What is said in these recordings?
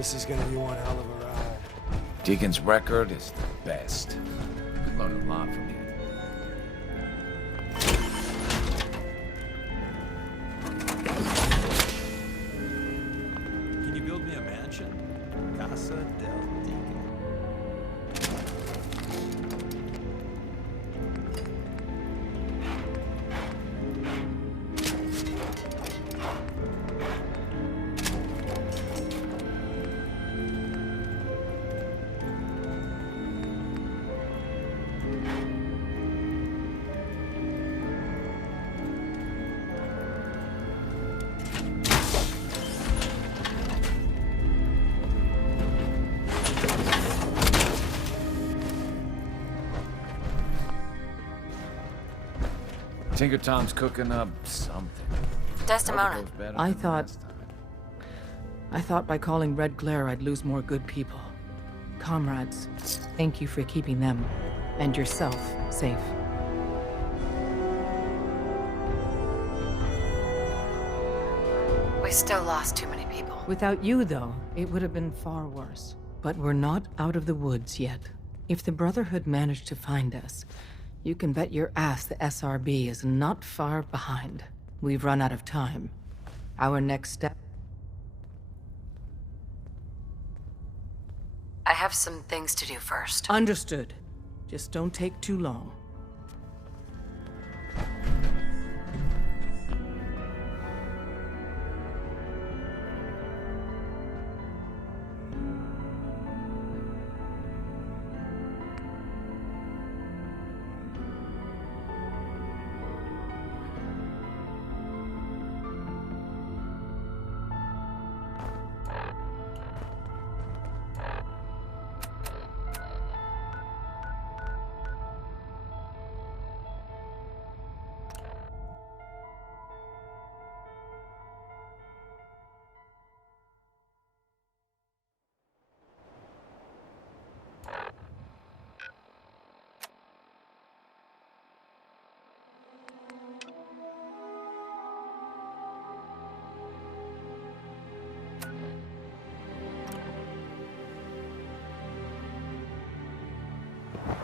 This is gonna be one hell of a ride. Deacon's record is the best. Could learn a lot from him. Can you build me a mansion? Casa del Deacon. Tinker Tom's cooking up something. Desdemona. I thought by calling Red Glare I'd lose more good people. Comrades, thank you for keeping them, and yourself, safe. We still lost too many people. Without you, though, it would have been far worse. But we're not out of the woods yet. If the Brotherhood managed to find us, you can bet your ass the SRB is not far behind. We've run out of time. Our next step... I have some things to do first. Understood. Just don't take too long.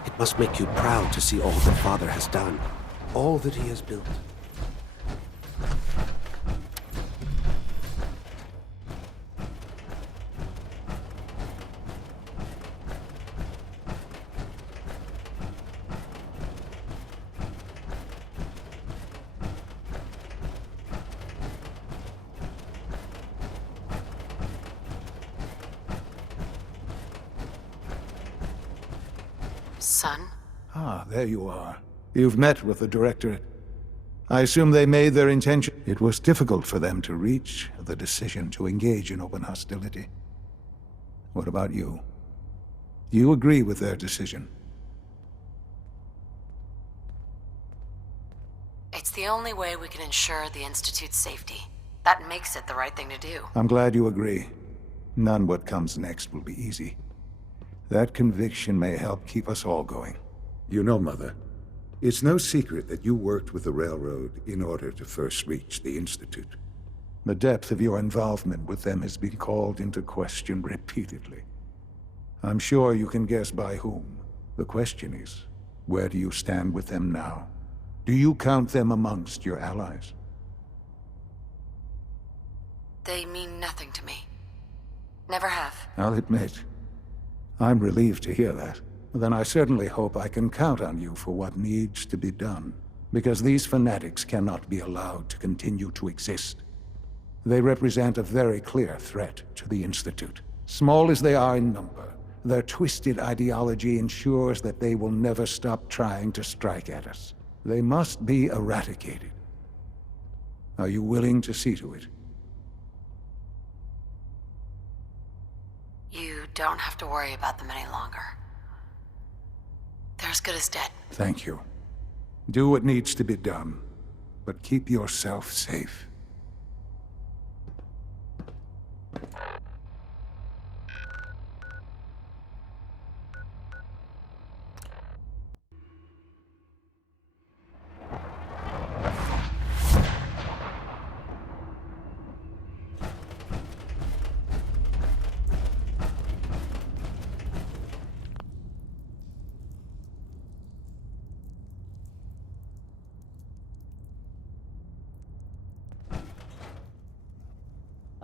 It must make you proud to see all the Father has done, all that he has built. Son? Ah, there you are. You've met with the Directorate. I assume they made their intention. It was difficult for them to reach the decision to engage in open hostility. What about you? Do you agree with their decision? It's the only way we can ensure the Institute's safety. That makes it the right thing to do. I'm glad you agree. None what comes next will be easy. That conviction may help keep us all going. You know, Mother, it's no secret that you worked with the Railroad in order to first reach the Institute. The depth of your involvement with them has been called into question repeatedly. I'm sure you can guess by whom. The question is, where do you stand with them now? Do you count them amongst your allies? They mean nothing to me. Never have. I'll admit, I'm relieved to hear that. Then I certainly hope I can count on you for what needs to be done. Because these fanatics cannot be allowed to continue to exist. They represent a very clear threat to the Institute. Small as they are in number, their twisted ideology ensures that they will never stop trying to strike at us. They must be eradicated. Are you willing to see to it? You don't have to worry about them any longer. They're as good as dead. Thank you. Do what needs to be done, but keep yourself safe.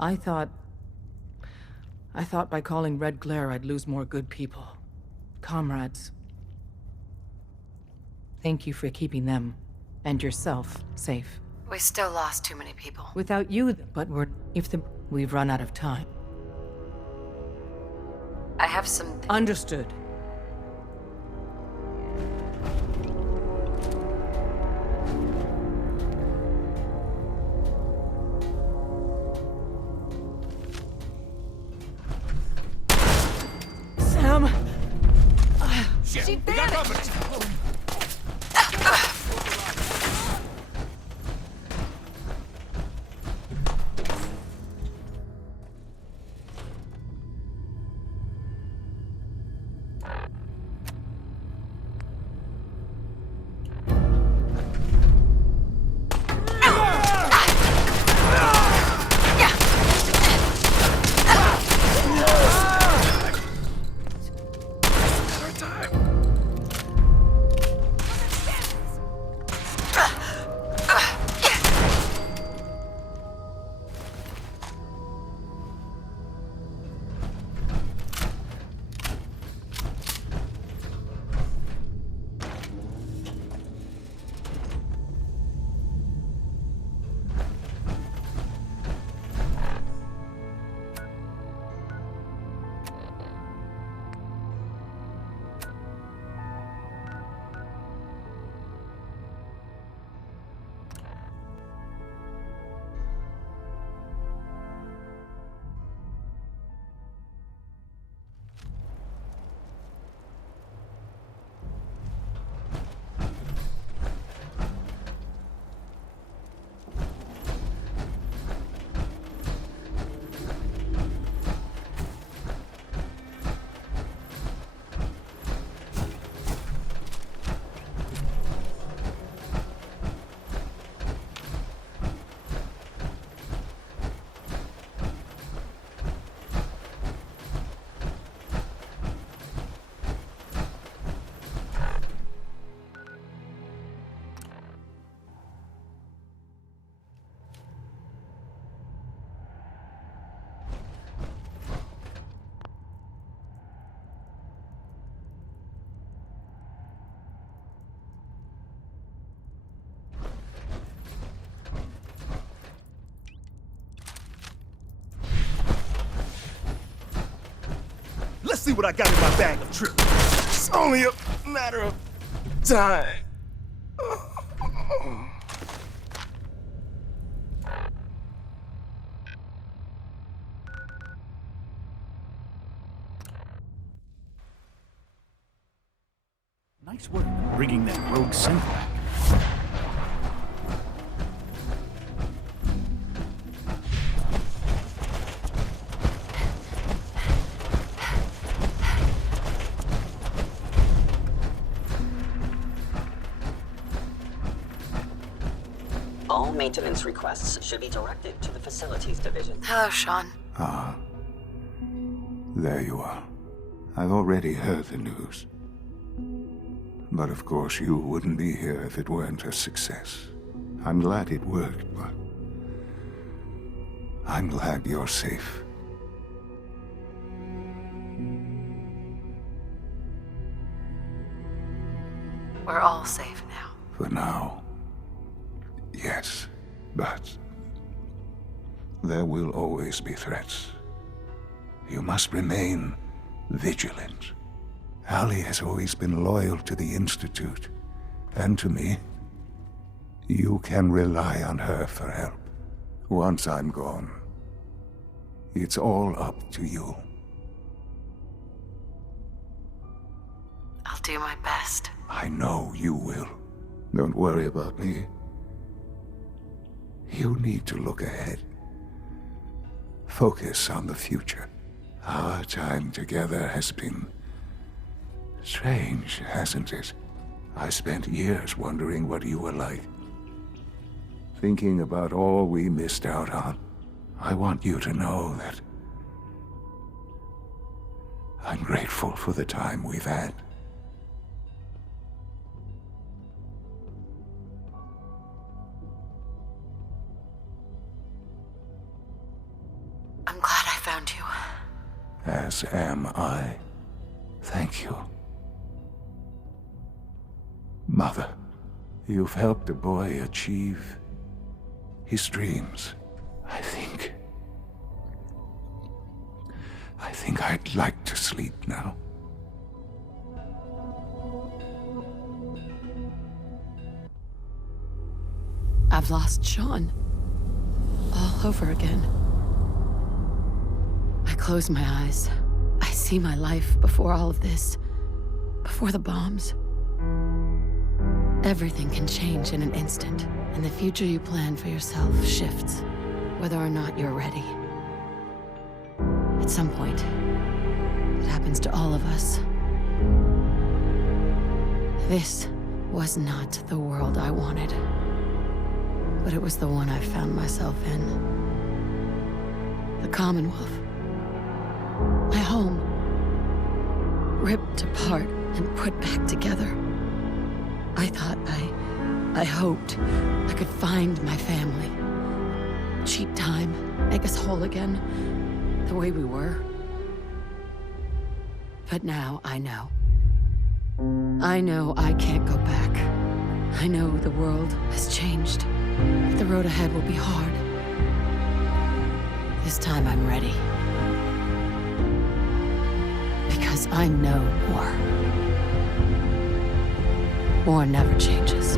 I thought by calling Red Glare I'd lose more good people. Comrades. Thank you for keeping them, and yourself, safe. We still lost too many people. Without you, but we've run out of time. I have some... Understood. Sam! Shit, we got company! Let's see what I got in my bag of tricks. It's only a matter of time. Nice work bringing that rogue scent back. All maintenance requests should be directed to the Facilities Division. Hello, Sean. Ah. There you are. I've already heard the news. But of course you wouldn't be here if it weren't a success. I'm glad it worked, but I'm glad you're safe. We're all safe now. For now. Yes, but there will always be threats. You must remain vigilant. Allie has always been loyal to the Institute, and to me. You can rely on her for help. Once I'm gone, it's all up to you. I'll do my best. I know you will. Don't worry about me. You need to look ahead. Focus on the future. Our time together has been strange, hasn't it? I spent years wondering what you were like. Thinking about all we missed out on. I want you to know that I'm grateful for the time we've had. around you. As am I. Thank you. Mother, you've helped a boy achieve his dreams. I think I'd like to sleep now. I've lost Sean. All over again. I close my eyes. I see my life before all of this. Before the bombs. Everything can change in an instant, and the future you plan for yourself shifts, whether or not you're ready. At some point, it happens to all of us. This was not the world I wanted, but it was the one I found myself in. The Commonwealth. My home. Ripped apart and put back together. I thought, I hoped I could find my family. Cheat time, make us whole again, the way we were. But now I know. I know I can't go back. I know the world has changed. The road ahead will be hard. This time I'm ready. Because I know war. War never changes.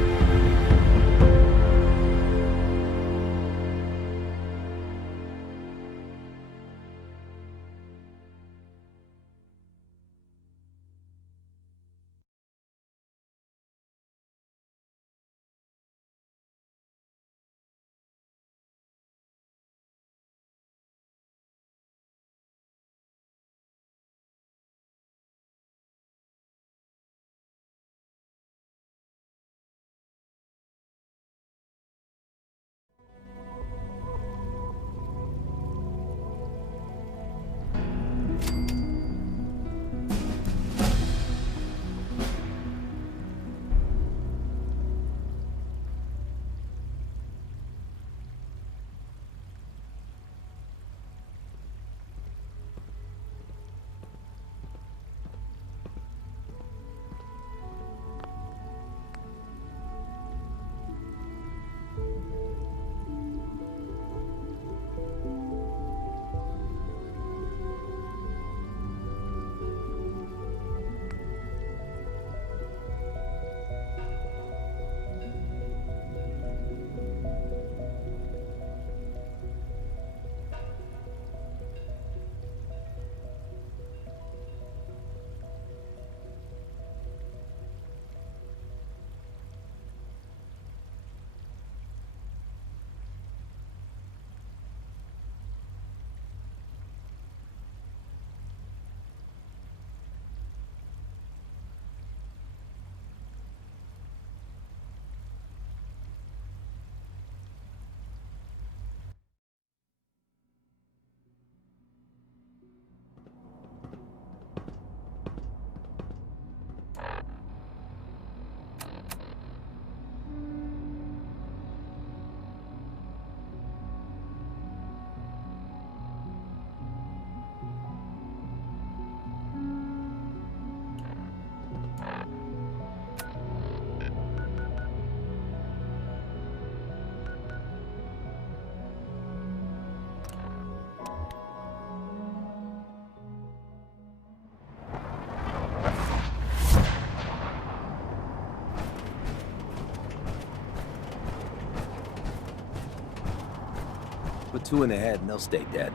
Put two in the head and they'll stay dead.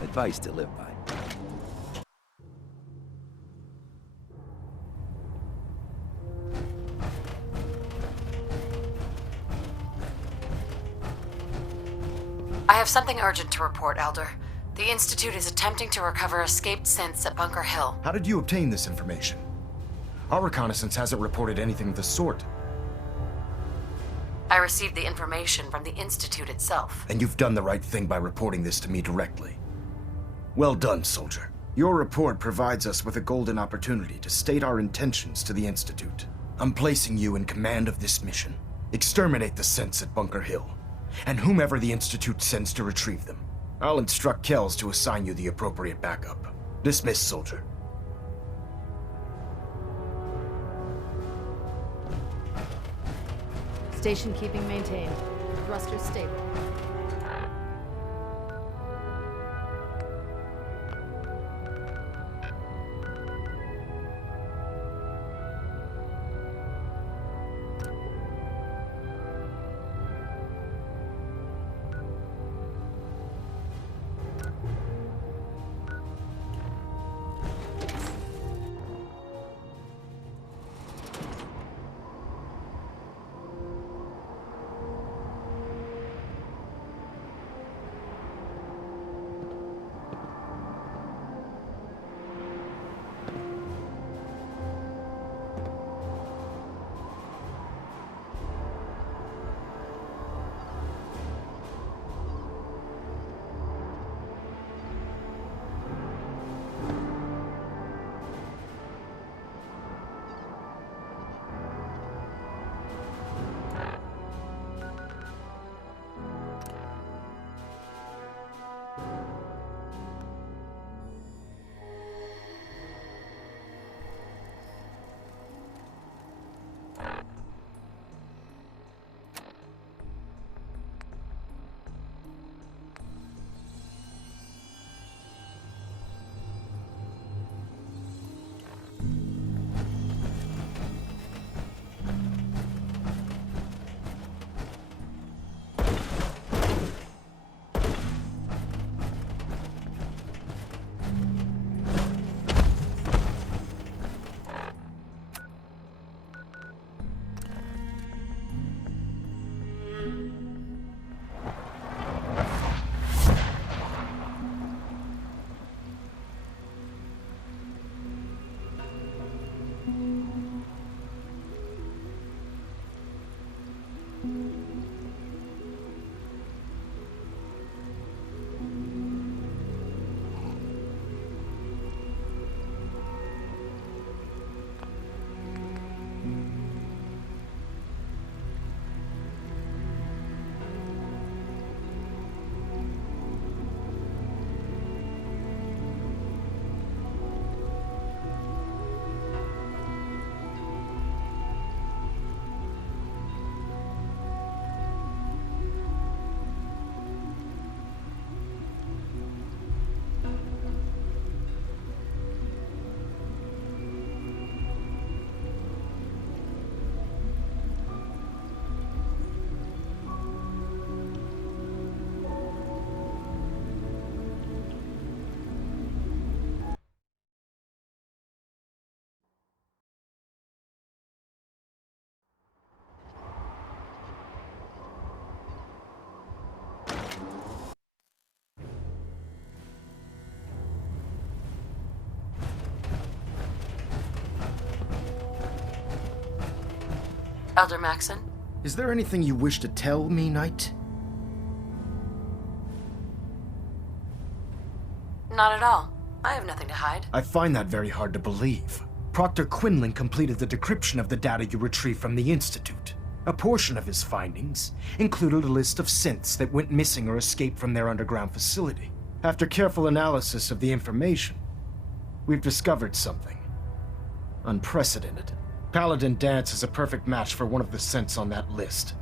Advice to live by. I have something urgent to report, Elder. The Institute is attempting to recover escaped synths at Bunker Hill. How did you obtain this information? Our reconnaissance hasn't reported anything of the sort. I received the information from the Institute itself. And you've done the right thing by reporting this to me directly. Well done, soldier. Your report provides us with a golden opportunity to state our intentions to the Institute. I'm placing you in command of this mission. Exterminate the synths at Bunker Hill, and whomever the Institute sends to retrieve them. I'll instruct Kells to assign you the appropriate backup. Dismissed, soldier. Station keeping maintained. Thrusters stable. Elder Maxon? Is there anything you wish to tell me, Knight? Not at all. I have nothing to hide. I find that very hard to believe. Proctor Quinlan completed the decryption of the data you retrieved from the Institute. A portion of his findings included a list of synths that went missing or escaped from their underground facility. After careful analysis of the information, we've discovered something unprecedented. Paladin Danse is a perfect match for one of the synths on that list.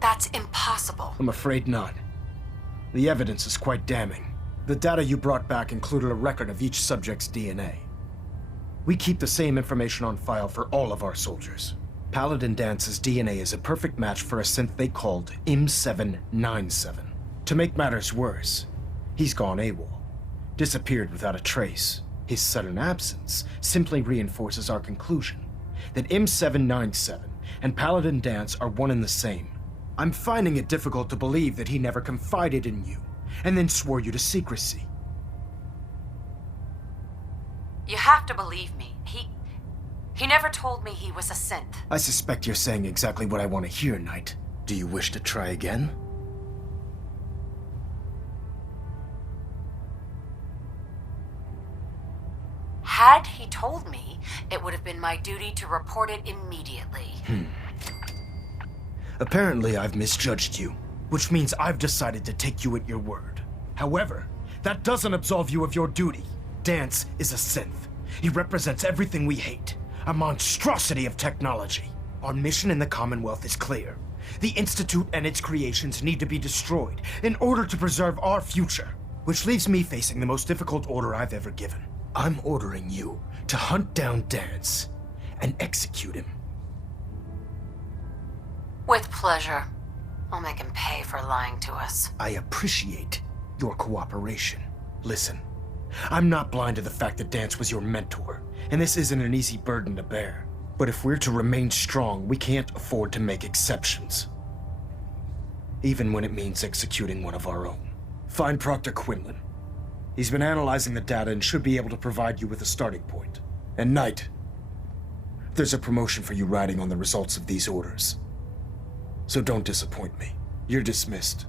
That's impossible. I'm afraid not. The evidence is quite damning. The data you brought back included a record of each subject's DNA. We keep the same information on file for all of our soldiers. Paladin Dance's DNA is a perfect match for a synth they called M797. To make matters worse, he's gone AWOL. Disappeared without a trace. His sudden absence simply reinforces our conclusion that M797 and Paladin Danse are one and the same. I'm finding it difficult to believe that he never confided in you, and then swore you to secrecy. You have to believe me. He never told me he was a synth. I suspect you're saying exactly what I want to hear, Knight. Do you wish to try again? Had he told me, it would have been my duty to report it immediately. Apparently, I've misjudged you, which means I've decided to take you at your word. However, that doesn't absolve you of your duty. Dance is a synth. He represents everything we hate, a monstrosity of technology. Our mission in the Commonwealth is clear. The Institute and its creations need to be destroyed in order to preserve our future, which leaves me facing the most difficult order I've ever given. I'm ordering you to hunt down Dance and execute him. With pleasure. I'll make him pay for lying to us. I appreciate your cooperation. Listen, I'm not blind to the fact that Dance was your mentor, and this isn't an easy burden to bear. But if we're to remain strong, we can't afford to make exceptions. Even when it means executing one of our own. Find Proctor Quinlan. He's been analyzing the data and should be able to provide you with a starting point. And Knight, there's a promotion for you riding on the results of these orders. So don't disappoint me. You're dismissed.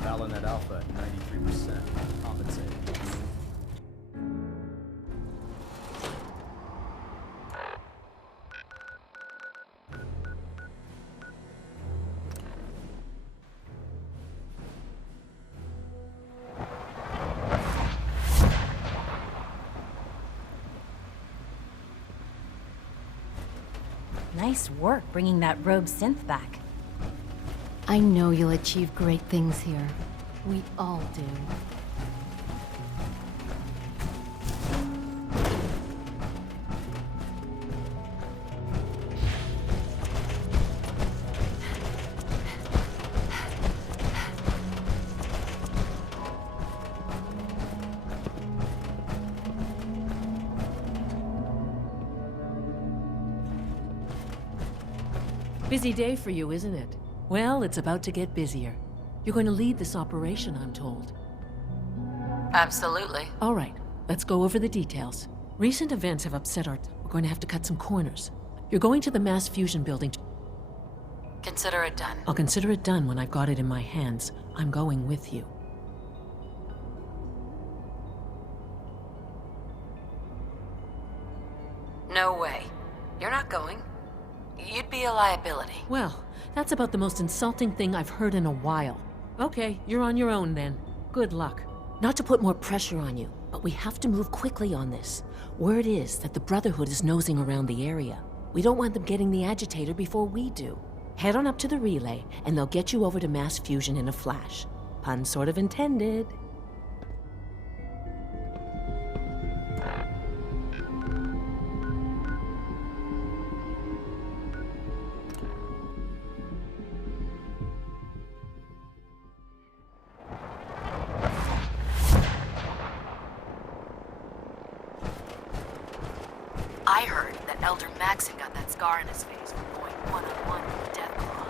Valinet Alpha at 93%. Compensated. Nice work bringing that rogue synth back. I know you'll achieve great things here. We all do. Busy day for you, isn't it? Well, it's about to get busier. You're going to lead this operation, I'm told. Absolutely. All right, let's go over the details. Recent events have upset our... We're going to have to cut some corners. You're going to the mass fusion building. Consider it done. I'll consider it done when I've got it in my hands. I'm going with you. No way. You're not going. You'd be a liability. Well, that's about the most insulting thing I've heard in a while. Okay, you're on your own then. Good luck. Not to put more pressure on you, but we have to move quickly on this. Word is that the Brotherhood is nosing around the area. We don't want them getting the agitator before we do. Head on up to the relay, and they'll get you over to mass fusion in a flash. Pun sort of intended. I heard that Elder Maxon got that scar in his face from going one-on-one with the Deathclaw.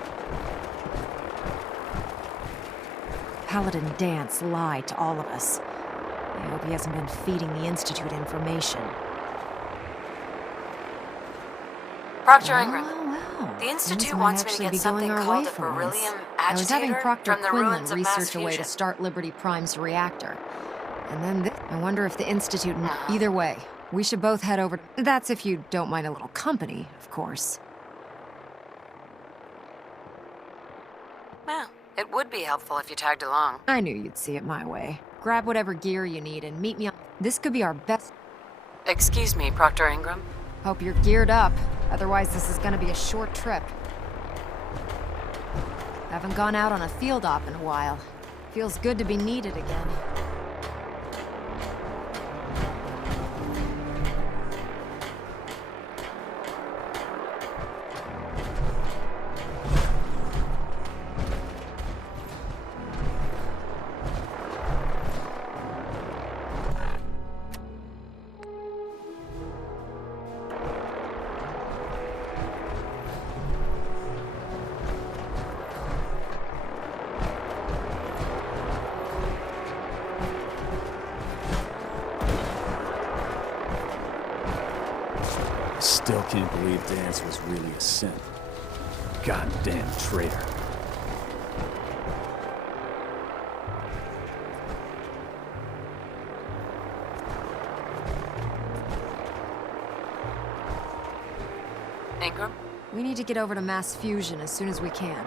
Paladin Dance lied to all of us. I hope he hasn't been feeding the Institute information. Proctor Ingram. The Things Institute might wants me to actually get be something going our called way a for once. beryllium I was having agitator Proctor from the Quinlan ruins of mass research a way to fusion. start Liberty Prime's reactor. And then this. I wonder if the Institute... Either way, we should both head over... That's if you don't mind a little company, of course. Well, it would be helpful if you tagged along. I knew you'd see it my way. Grab whatever gear you need and meet me on... This could be our best... Excuse me, Proctor Ingram. Hope you're geared up. Otherwise, this is gonna be a short trip. Haven't gone out on a field op in a while. Feels good to be needed again. Still can't believe Dance was really a synth. Goddamn traitor. Ingram? We need to get over to Mass Fusion as soon as we can.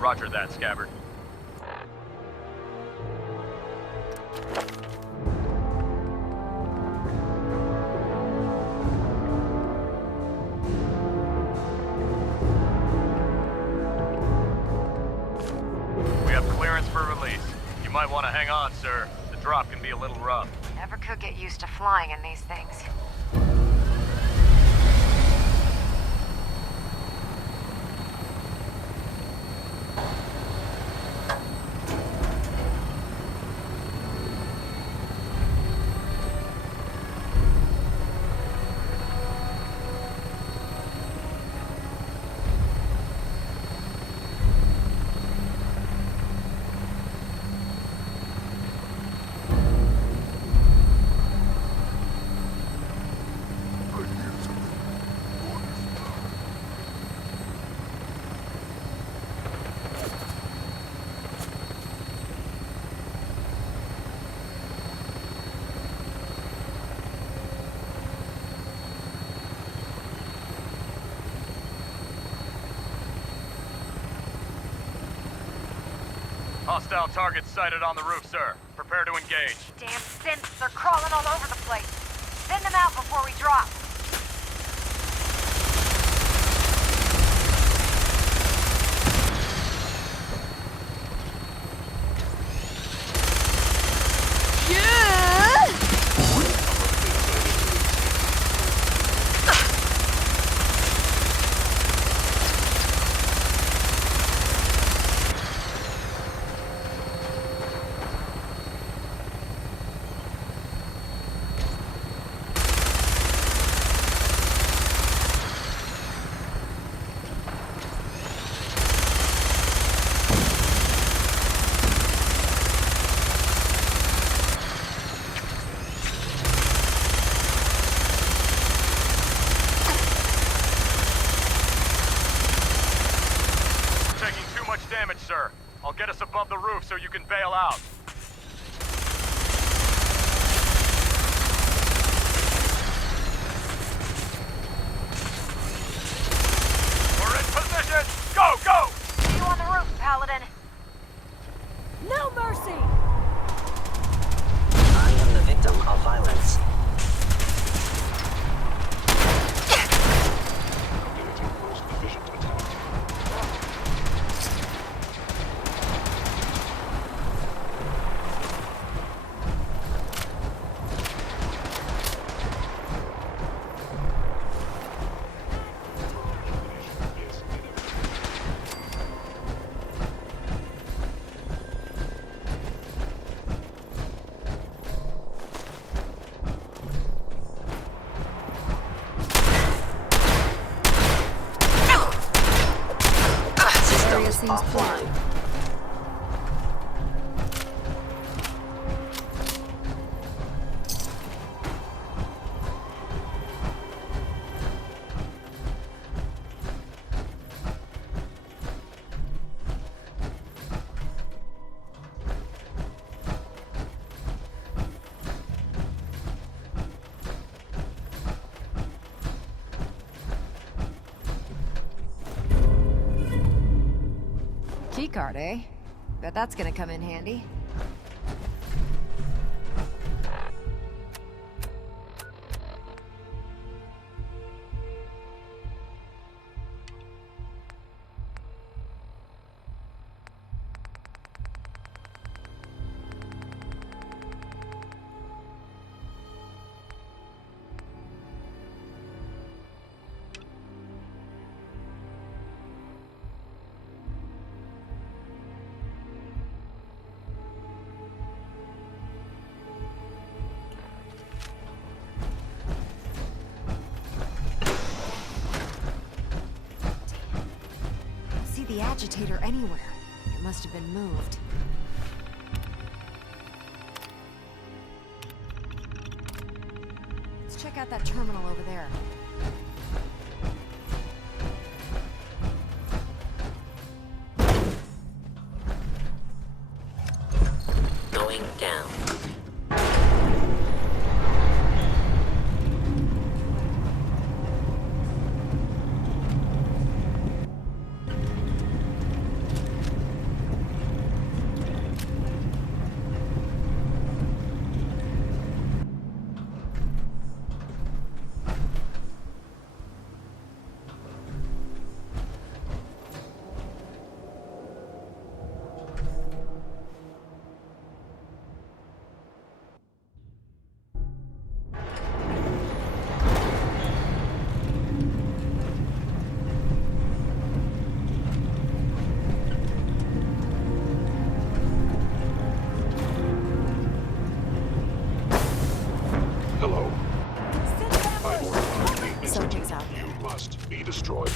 Roger that, Scabbard. We have clearance for release. You might want to hang on, sir. The drop can be a little rough. Never could get used to flying in these things. Hostile targets sighted on the roof, sir. Prepare to engage. Damn synths, they're crawling all over the place. Send them out before we drop. Damage, sir. I'll get us above the roof so you can bail out. We're in position! Go, go! See you on the roof, Paladin. No mercy! I am the victim of violence. seems clear. Offline. Keycard, eh? Bet that's gonna come in handy. The agitator anywhere. It must have been moved. Let's check out that terminal over there. Going down. Hello. Something's out there. You must be destroyed.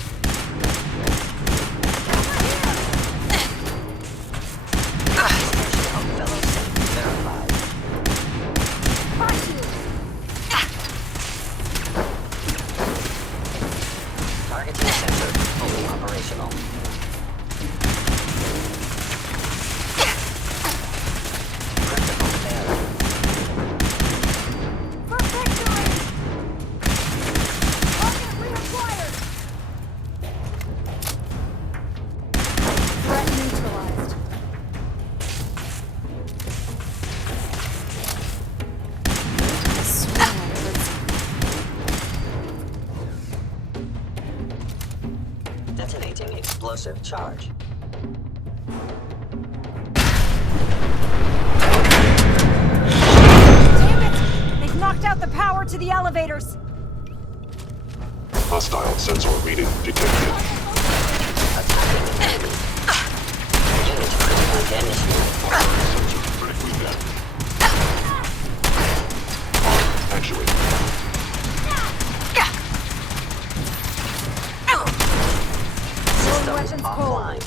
Targeting sensor fully operational. Critical failure. For victory! Target reacquired! Threat neutralized. I swear I heard something. Detonating explosive charge. Damn it! They've knocked out the power to the elevators! Hostile sensor reading detected. Attacking enemy. Unit critical damage. Sensor critically damaged. Actuate. Systems weapons offline.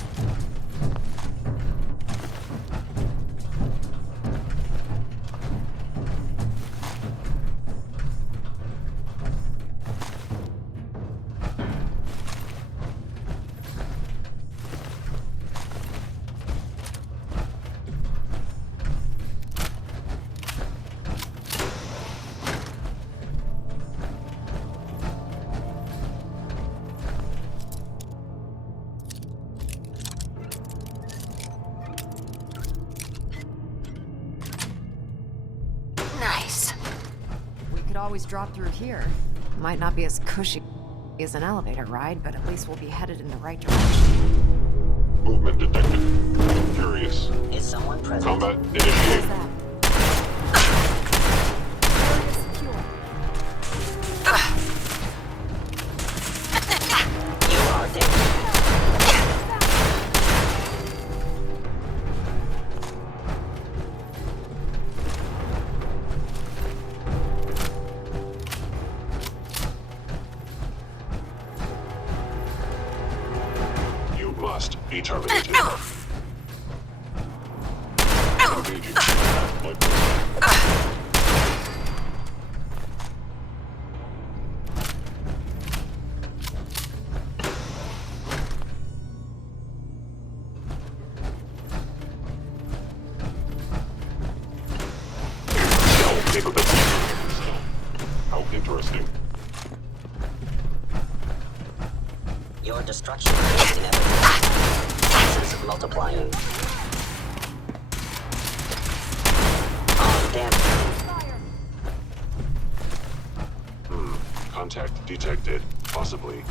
Nice. We could always drop through here. Might not be as cushy as an elevator ride, but at least we'll be headed in the right direction. Movement detected. Curious. Is someone present? Combat initiated. You are dead. You must be terminated. Engaging. How interesting. Your destruction is inevitable. Forces multiplying. On damage. Contact detected. Possibly.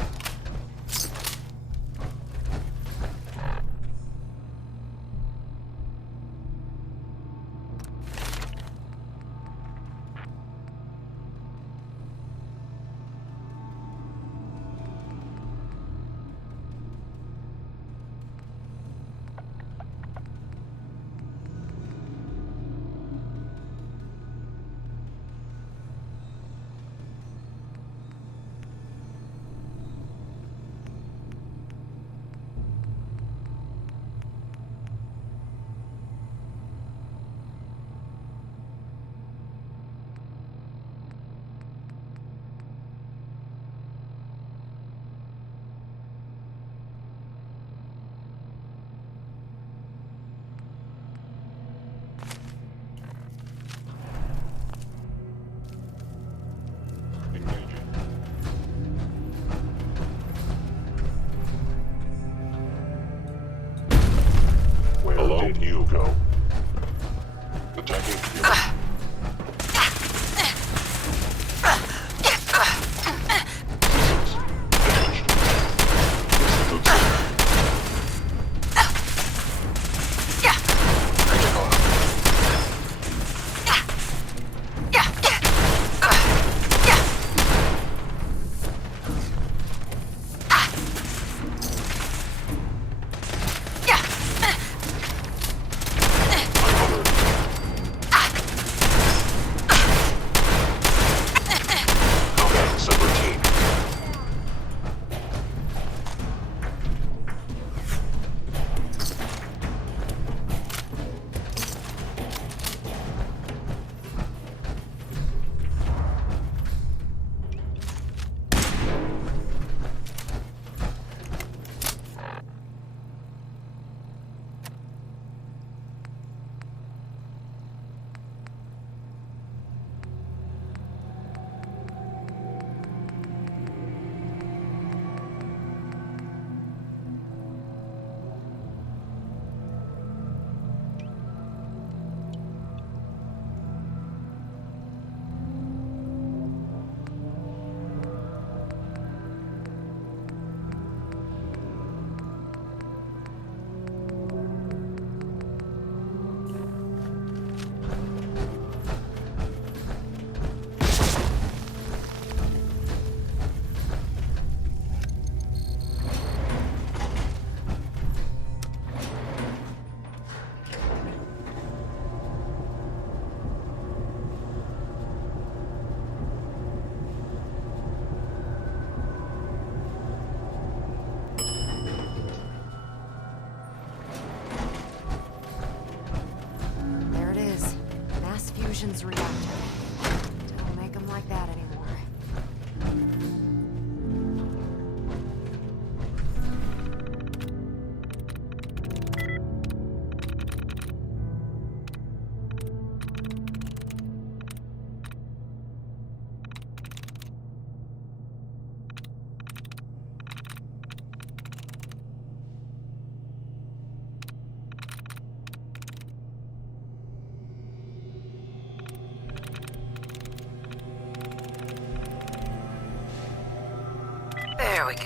Where did you go? Attacking human. Fusion's reactor. Don't make them like that anymore. There we go.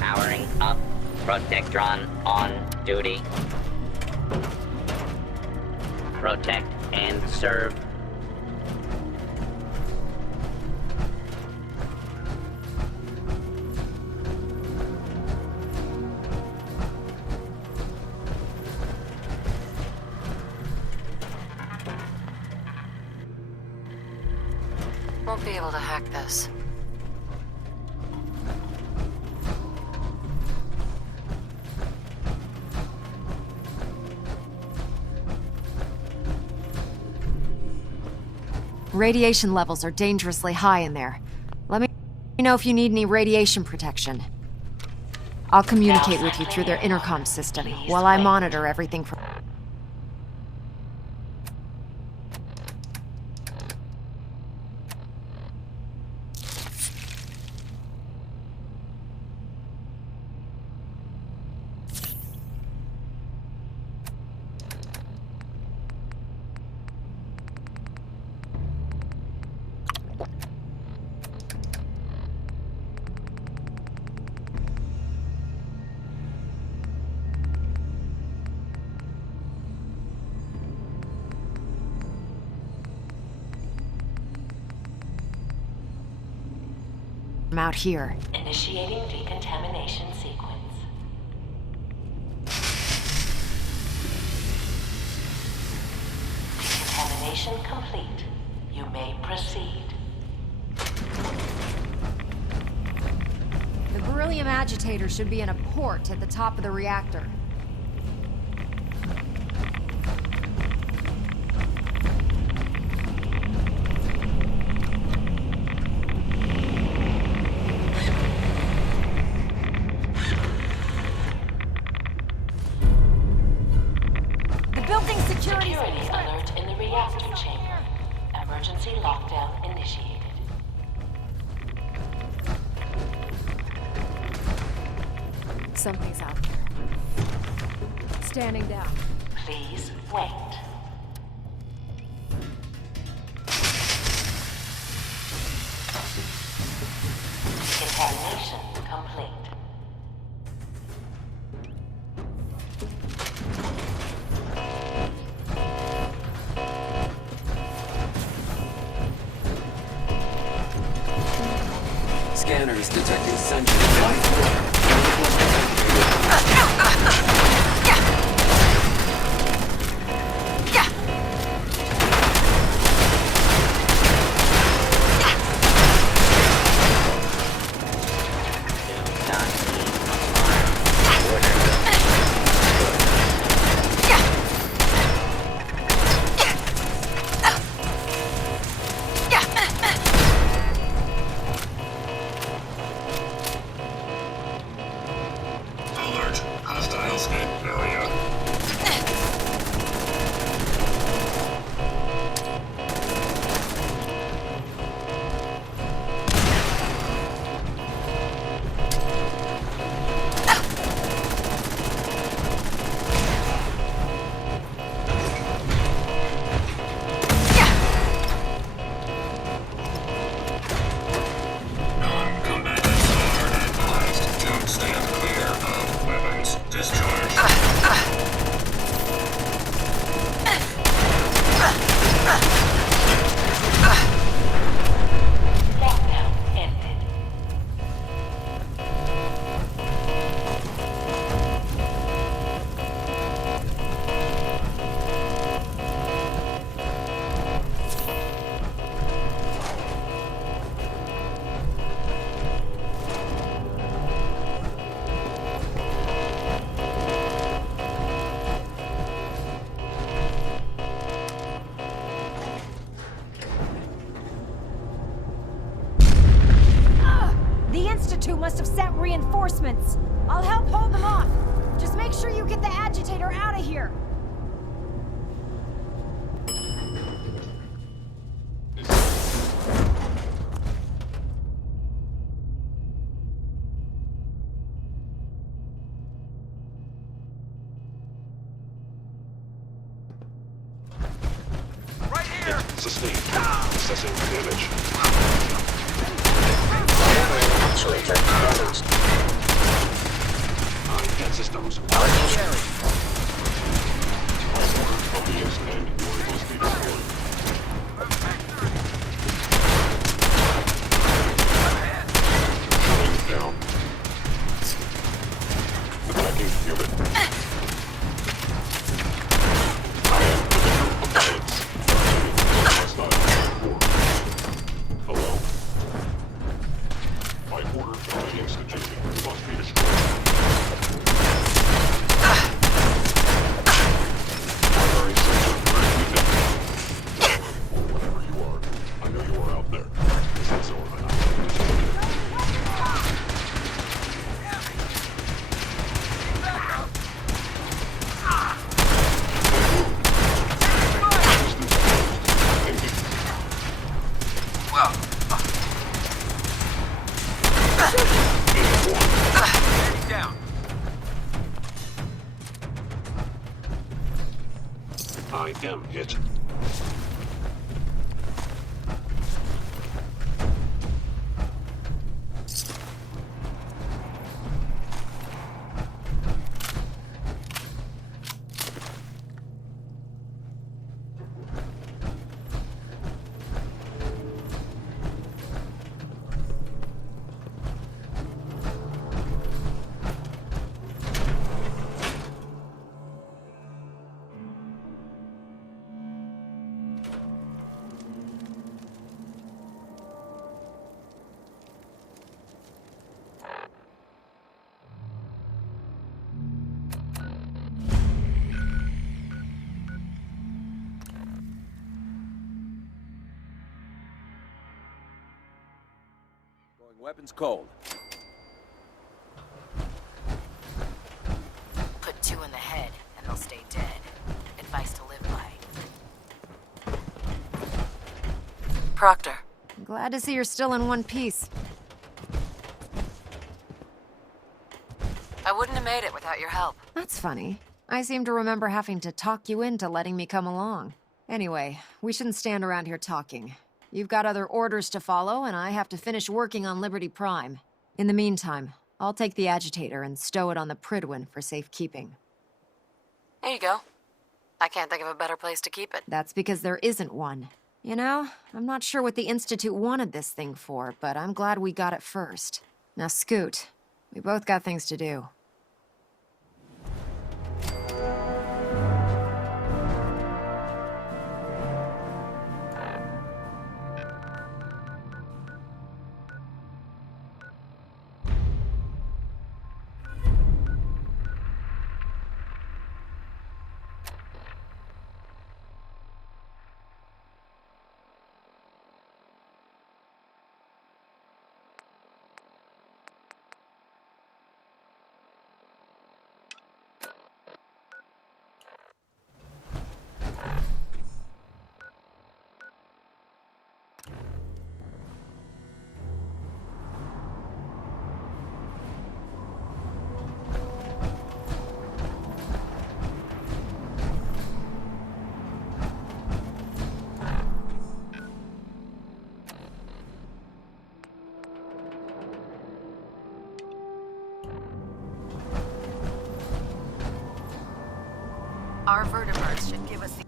Powering up. Protectron on duty. protect, and serve. Won't be able to hack this. Radiation levels are dangerously high in there. Let me know if you need any radiation protection. I'll communicate with you through their intercom system while I monitor everything from... out here. Initiating decontamination sequence. Decontamination complete. You may proceed. The beryllium agitator should be in a port at the top of the reactor. Security alert in the reactor chamber. Emergency lockdown initiated. Something's out there. Standing down. Please wait. Decontamination complete. Scanners detecting sentient life. Must have sent reinforcements. I'll help hold them off. Just make sure you get the agitator out of here. Right here! Sustained. Assessing damage. Actuator damaged. On systems. Artillery. Phobias and Down. Attacking unit. I am the balance. Hostile. Hello? My order from the Institute must be destroyed. Primary sensor currently down. Whatever you are, I know you are out there. Sensor I am hit. Weapons cold. Put 2 in the head, and they'll stay dead. Advice to live by. Proctor. Glad to see you're still in one piece. I wouldn't have made it without your help. That's funny. I seem to remember having to talk you into letting me come along. Anyway, we shouldn't stand around here talking. You've got other orders to follow, and I have to finish working on Liberty Prime. In the meantime, I'll take the agitator and stow it on the Prydwen for safekeeping. There you go. I can't think of a better place to keep it. That's because there isn't one. You know, I'm not sure what the Institute wanted this thing for, but I'm glad we got it first. Now scoot. We both got things to do. Our vertebrates should give us the...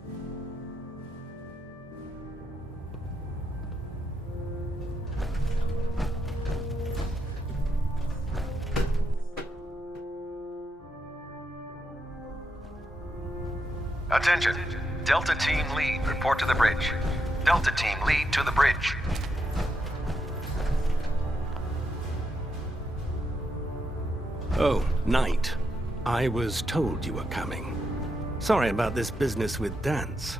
Attention. Delta Team Lead, report to the bridge. Delta Team Lead to the bridge. Oh, Knight. I was told you were coming. Sorry about this business with Danse.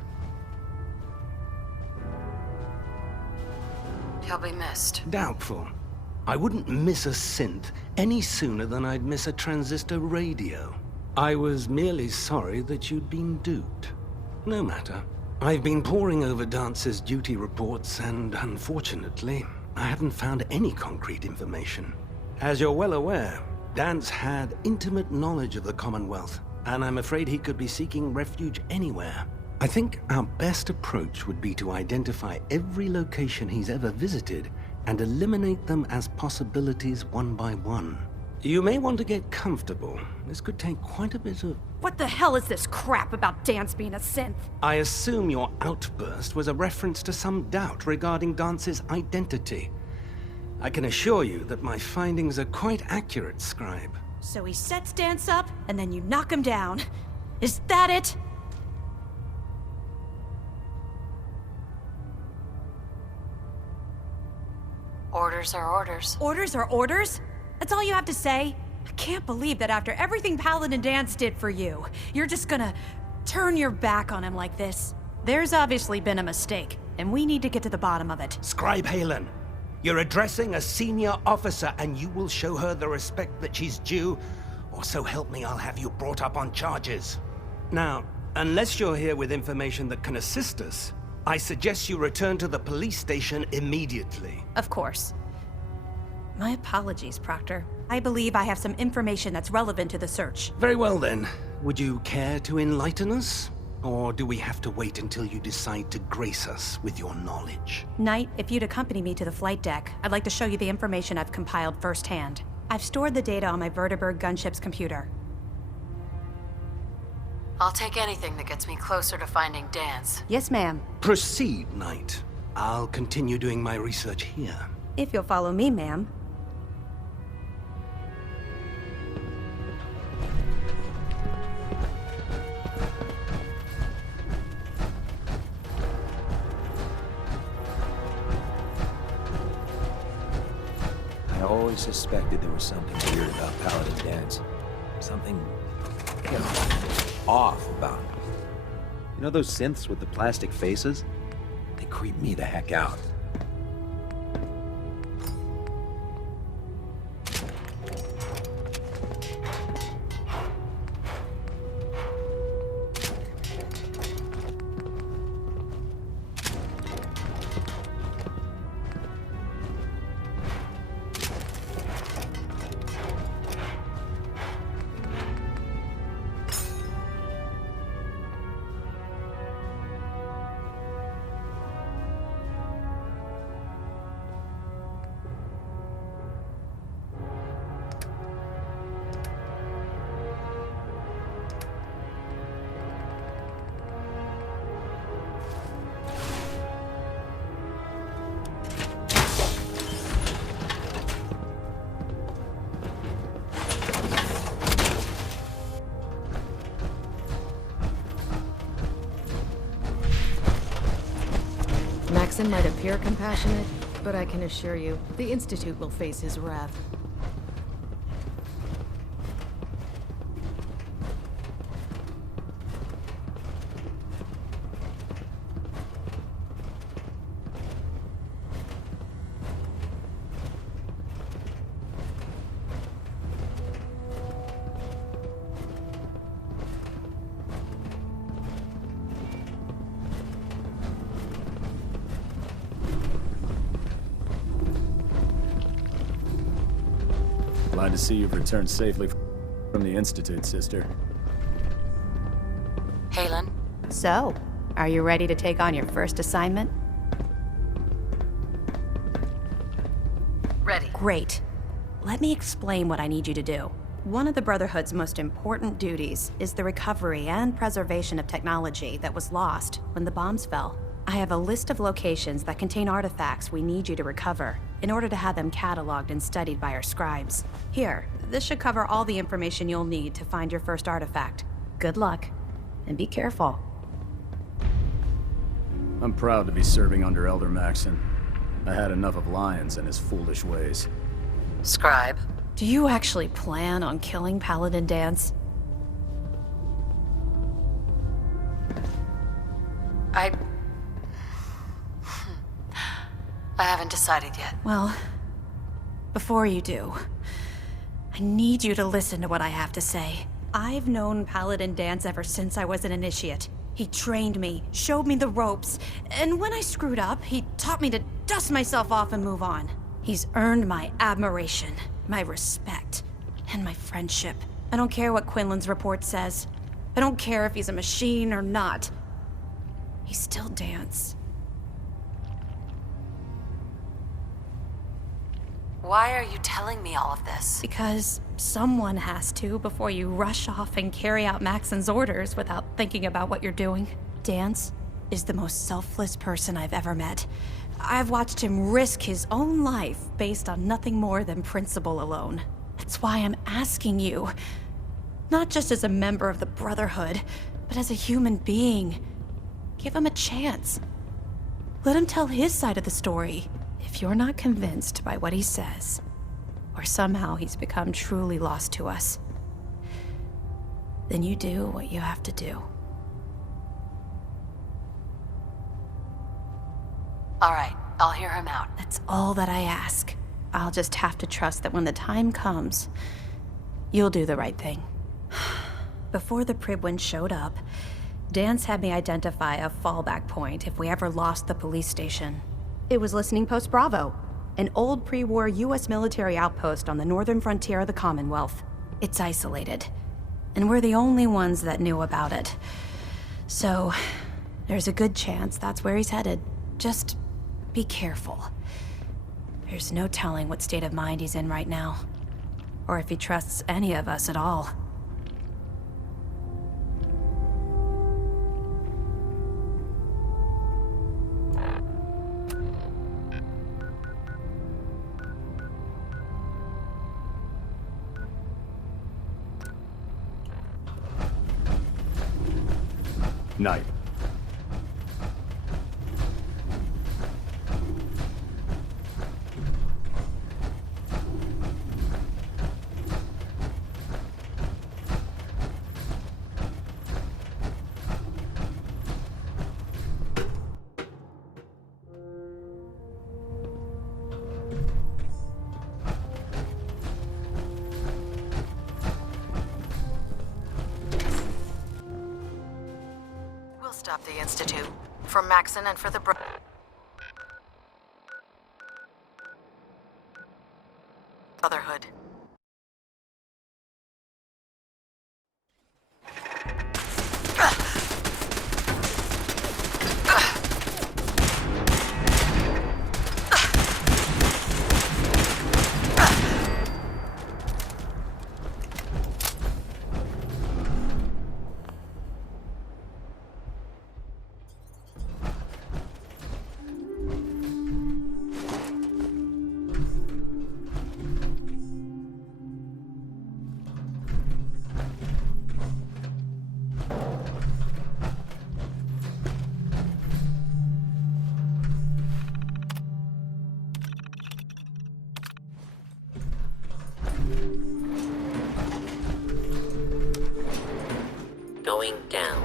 He'll be missed. Doubtful. I wouldn't miss a synth any sooner than I'd miss a transistor radio. I was merely sorry that you'd been duped. No matter. I've been poring over Dance's duty reports, and unfortunately, I haven't found any concrete information. As you're well aware, Danse had intimate knowledge of the Commonwealth, and I'm afraid he could be seeking refuge anywhere. I think our best approach would be to identify every location he's ever visited and eliminate them as possibilities one by one. You may want to get comfortable. This could take quite a bit of... What the hell is this crap about Dance being a synth? I assume your outburst was a reference to some doubt regarding Dance's identity. I can assure you that my findings are quite accurate, Scribe. So he sets Dance up, and then you knock him down. Is that it? Orders are orders. Orders are orders? That's all you have to say? I can't believe that after everything Paladin Dance did for you, you're just gonna turn your back on him like this. There's obviously been a mistake, and we need to get to the bottom of it. Scribe Halen, you're addressing a senior officer, and you will show her the respect that she's due, or so help me, I'll have you brought up on charges. Now, unless you're here with information that can assist us, I suggest you return to the police station immediately. Of course. My apologies, Proctor. I believe I have some information that's relevant to the search. Very well then. Would you care to enlighten us? Or do we have to wait until you decide to grace us with your knowledge? Knight, if you'd accompany me to the flight deck, I'd like to show you the information I've compiled firsthand. I've stored the data on my Vertibird gunship's computer. I'll take anything that gets me closer to finding Dance. Yes, ma'am. Proceed, Knight. I'll continue doing my research here. If you'll follow me, ma'am. I always suspected there was something weird about Paladin Dance. Something, you know, off about him. You know those synths with the plastic faces? They creep me the heck out. Maxon might appear compassionate, but I can assure you, the Institute will face his wrath. Glad to see you've returned safely from the Institute, sister. Halen? So, are you ready to take on your first assignment? Ready. Great. Let me explain what I need you to do. One of the Brotherhood's most important duties is the recovery and preservation of technology that was lost when the bombs fell. I have a list of locations that contain artifacts we need you to recover in order to have them cataloged and studied by our scribes. Here, this should cover all the information you'll need to find your first artifact. Good luck, and be careful. I'm proud to be serving under Elder Maxon. I had enough of Lyons and his foolish ways. Scribe? Do you actually plan on killing Paladin Dance? I haven't decided yet. Well, before you do, I need you to listen to what I have to say. I've known Paladin Dance ever since I was an initiate. He trained me, showed me the ropes, and when I screwed up, he taught me to dust myself off and move on. He's earned my admiration, my respect, and my friendship. I don't care what Quinlan's report says. I don't care if he's a machine or not. He's still Dance. Why are you telling me all of this? Because someone has to before you rush off and carry out Maxon's orders without thinking about what you're doing. Dance is the most selfless person I've ever met. I've watched him risk his own life based on nothing more than principle alone. That's why I'm asking you, not just as a member of the Brotherhood, but as a human being. Give him a chance. Let him tell his side of the story. If you're not convinced by what he says, or somehow he's become truly lost to us, then you do what you have to do. All right, I'll hear him out. That's all that I ask. I'll just have to trust that when the time comes, you'll do the right thing. Before the Pribwin showed up, Dance had me identify a fallback point if we ever lost the police station. It was Listening Post Bravo, an old pre-war US military outpost on the northern frontier of the Commonwealth. It's isolated, and we're the only ones that knew about it. So, there's a good chance that's where he's headed. Just be careful. There's no telling what state of mind he's in right now, or if he trusts any of us at all. Night. We'll stop the Institute. For Maxon and for the Brotherhood. Going down.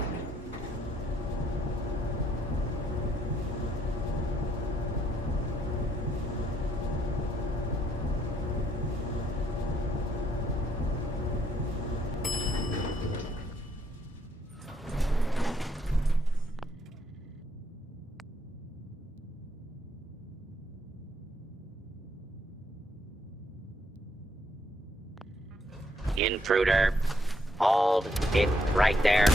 Intruder. Hold it right there.